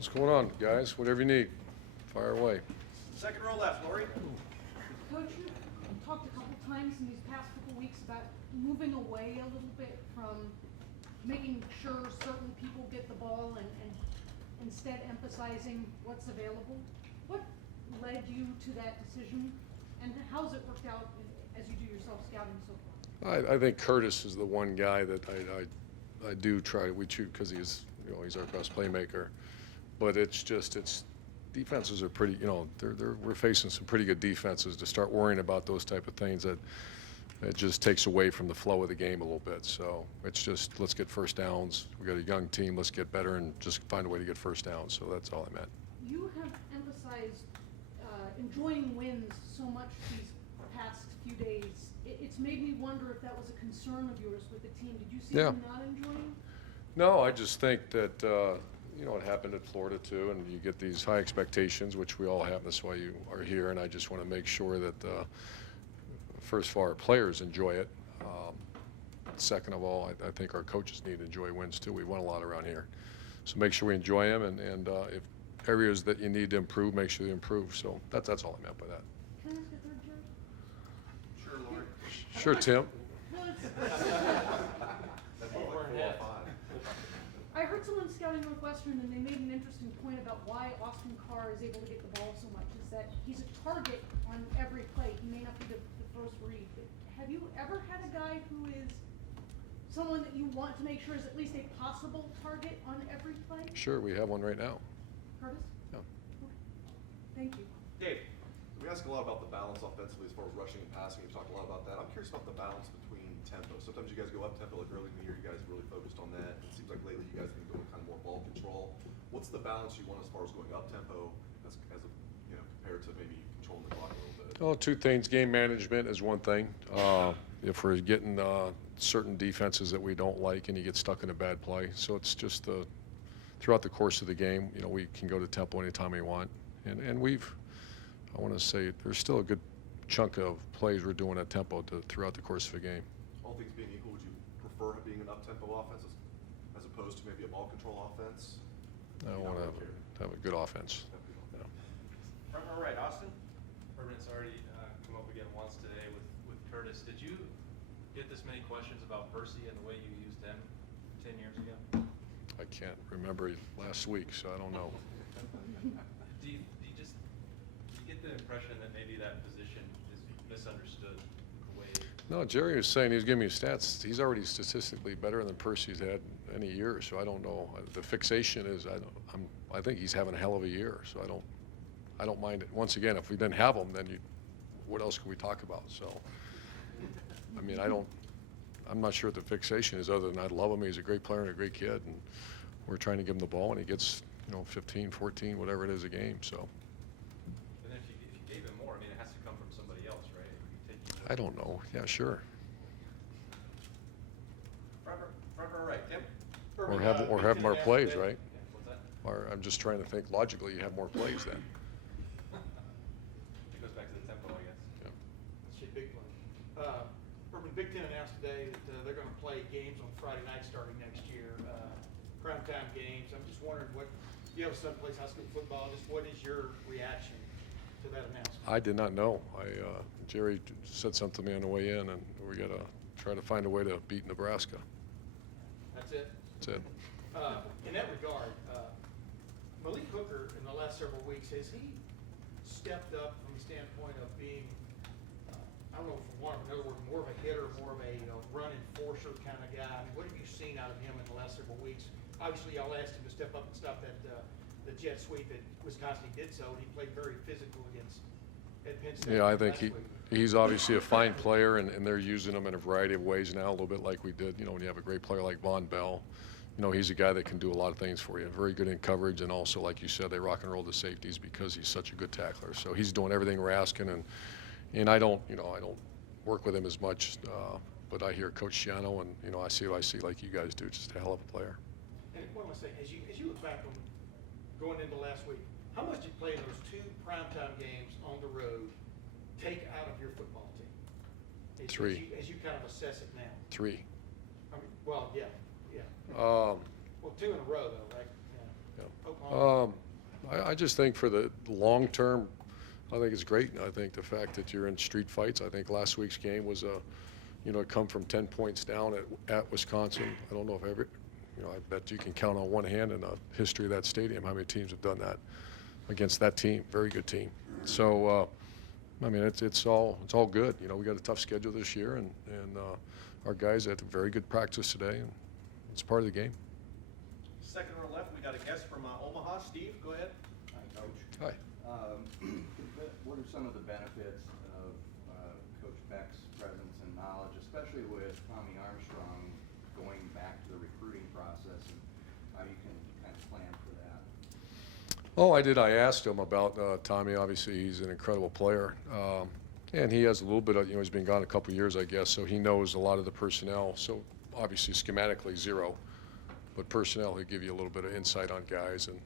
What's going on, guys? Whatever you need, fire away. Second row left, Lori. Coach, you've talked a couple times in these past couple weeks about moving away a little bit from making sure certain people get the ball and instead emphasizing what's available. What led you to that decision, and how's it worked out as you do yourself scouting so far? I think Curtis is the one guy that I do try. We choose because he's our best playmaker, but it's defenses are pretty. We're facing some pretty good defenses. To start worrying about those type of things, that it just takes away from the flow of the game a little bit. So it's just, let's get first downs. We got a young team. Let's get better and just find a way to get first downs. So that's all I meant. You have emphasized enjoying wins so much these past few days. It's made me wonder if that was a concern of yours with the team. Did you see them not enjoying? No, I just think that it happened at Florida too, and you get these high expectations, which we all have. That's why you are here, and I just want to make sure that first of all, our players enjoy it. Second of all, I think our coaches need to enjoy wins too. We won a lot around here, so make sure we enjoy them, and if areas that you need to improve, make sure you improve. So that's all I meant by that. Can I ask a third, Jerry? Sure, Lori. Sure, Tim. Well, That's more like 4 or 5. I heard someone scouting Northwestern, and they made an interesting point about why Austin Carr is able to get the ball so much, is that he's a target on every play. He may not be the first read, but have you ever had a guy who is someone that you want to make sure is at least a possible target on every play? Sure, we have one right now. Curtis? Yeah. Okay. Thank you. Dave. We ask a lot about the balance offensively as far as rushing and passing. You've talked a lot about that. I'm curious about the balance between tempo. Sometimes you guys go up tempo, like early in the year, you guys really focused on that. It seems like lately you guys have been going kind of more ball control. What's the balance you want as far as going up tempo as compared to maybe controlling the clock a little bit? Well, two things. Game management is one thing. If we're getting certain defenses that we don't like and you get stuck in a bad play. So it's just throughout the course of the game, we can go to tempo anytime we want. And I want to say there's still a good chunk of plays we're doing at tempo throughout the course of a game. All things being equal, would you prefer being an up-tempo offense as opposed to maybe a ball control offense? I want to have a good offense. Yeah. Front row right, Austin. It's already come up again once today with Curtis. Did you get this many questions about Percy and the way you used him 10 years ago? I can't remember last week, so I don't know. Do you get the impression that maybe that position is misunderstood the way? No, Jerry was saying, he was giving me stats. He's already statistically better than Percy's had any year, so I don't know. The fixation is I think he's having a hell of a year, so I don't mind it. Once again, if we didn't have him, then what else could we talk about? So, I mean, I'm not sure what the fixation is other than I love him. He's a great player and a great kid, and we're trying to give him the ball, and he gets 15, 14, whatever it is a game. So. And if you gave him more, I mean, it has to come from somebody else, right? I don't know. Yeah, sure. Front row right, Tim. Or have more plays, right? What's that? Or I'm just trying to think logically. You have more plays then. It goes back to the tempo, I guess. Yeah. That's a big play. Urban Big Ten announced today that they're going to play games on Friday night starting next year, primetime games. I'm just wondering you have a son who plays high school football. Just what is your reaction to that announcement? I did not know. Jerry said something to me on the way in, and we got to try to find a way to beat Nebraska. That's it? That's it. In that regard, Malik Hooker in the last several weeks, has he stepped up from the standpoint of being, I don't know, for another word, more of a hitter, more of a run enforcer kind of guy? I mean, what have you seen out of him in the last several weeks? Obviously, y'all asked him to step up and stop that the jet sweep at Wisconsin. He did so, and he played very physical against Penn State. Yeah, I think he's obviously a fine player, and they're using him in a variety of ways now, a little bit like we did. When you have a great player like Von Bell, he's a guy that can do a lot of things for you. Very good in coverage, and also, like you said, they rock and roll the safeties because he's such a good tackler. So he's doing everything we're asking, and I don't work with him as much, but I hear Coach Shiano, and I see what I see like you guys do. Just a hell of a player. And what am I saying? As you look back on going into last week, how much did playing those 2 primetime games on the road take out of your football team? 3. As you kind of assess it now. 3. I mean, well, yeah. Well, 2 in a row, though, right? Yeah. Yeah. Oklahoma. I just think for the long term, I think it's great. I think the fact that you're in street fights, I think last week's game was come from 10 points down at Wisconsin. I don't know if I bet you can count on one hand in the history of that stadium how many teams have done that against that team. Very good team. So, I mean, it's all good. We got a tough schedule this year, and our guys had a very good practice today, and it's part of the game. Second row left, we got a guest from Omaha. Steve, go ahead. Hi, Coach. Hi. What are some of the benefits of Coach Beck's presence and knowledge, especially with Tommy Armstrong going back to the recruiting process, and how you can kind of plan for that? Oh, I did. I asked him about Tommy. Obviously, he's an incredible player. And he has a little bit of, he's been gone a couple years, I guess, so he knows a lot of the personnel. So obviously, schematically, zero. But personnel, he'll give you a little bit of insight on guys, and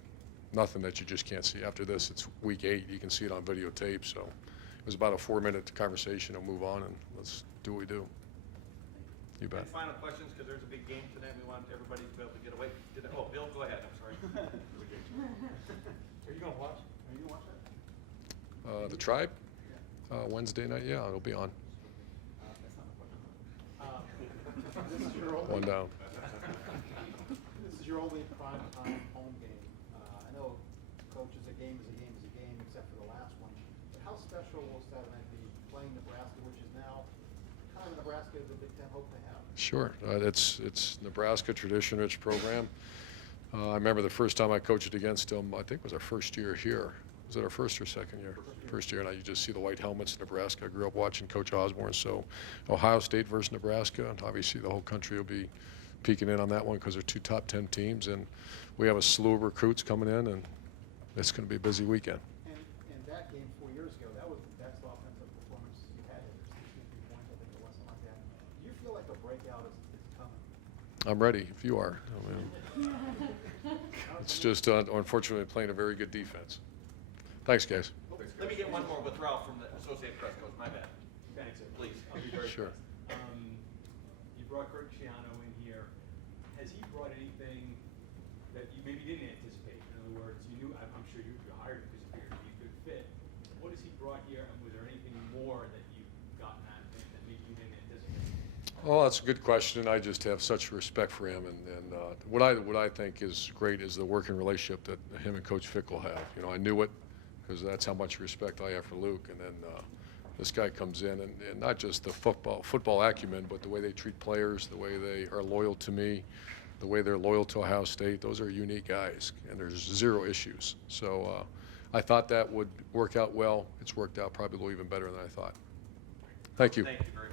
nothing that you just can't see. After this, it's week 8. You can see it on videotape. So it was about a 4-minute conversation. We'll move on, and let's do what we do. You bet. And final questions, because there's a big game tonight. We want everybody to be able to get away. Oh, Bill, go ahead. I'm sorry. Are you gonna watch? Are you gonna watch that? The Tribe? Wednesday night? Yeah, it'll be on. That's not a question. This is your only. One down. This is your only primetime home game. I know, Coach, a game, except for the last one. But how special will Saturday night be playing Nebraska, which is now kind of Nebraska the Big Ten hope to have? Sure. It's Nebraska, tradition-rich program. I remember the first time I coached against them, I think it was our first year here. Was it our first or second year? First year, and you just see the white helmets in Nebraska. I grew up watching Coach Osborne, so Ohio State versus Nebraska, and obviously the whole country will be peeking in on that one because they're 2 top 10 teams, and we have a slew of recruits coming in, and it's going to be a busy weekend. And that game 4 years ago, that was the best offensive performance you had. It was 63 points, I think it was, something like that. Do you feel like a breakout is coming? I'm ready if you are. I mean, it's just unfortunately playing a very good defense. Thanks, guys. Let me get one more with Ralph from the Associated Press, Coach. My bad. Thanks. Please. I'll be very Sure. fast. You brought Kurt Ciano in here. Has he brought anything that you maybe didn't anticipate? In other words, you knew, I'm sure you hired him because you figured he'd be a good fit. What has he brought here, and was there anything more that you've gotten out of him that maybe you didn't anticipate? Oh, that's a good question. I just have such respect for him, and what I think is great is the working relationship that him and Coach Fickle have. I knew it because that's how much respect I have for Luke, and then this guy comes in, and not just the football acumen, but the way they treat players, the way they are loyal to me, the way they're loyal to Ohio State. Those are unique guys, and there's zero issues. So I thought that would work out well. It's worked out probably a little even better than I thought. Thank you. Thank you very much.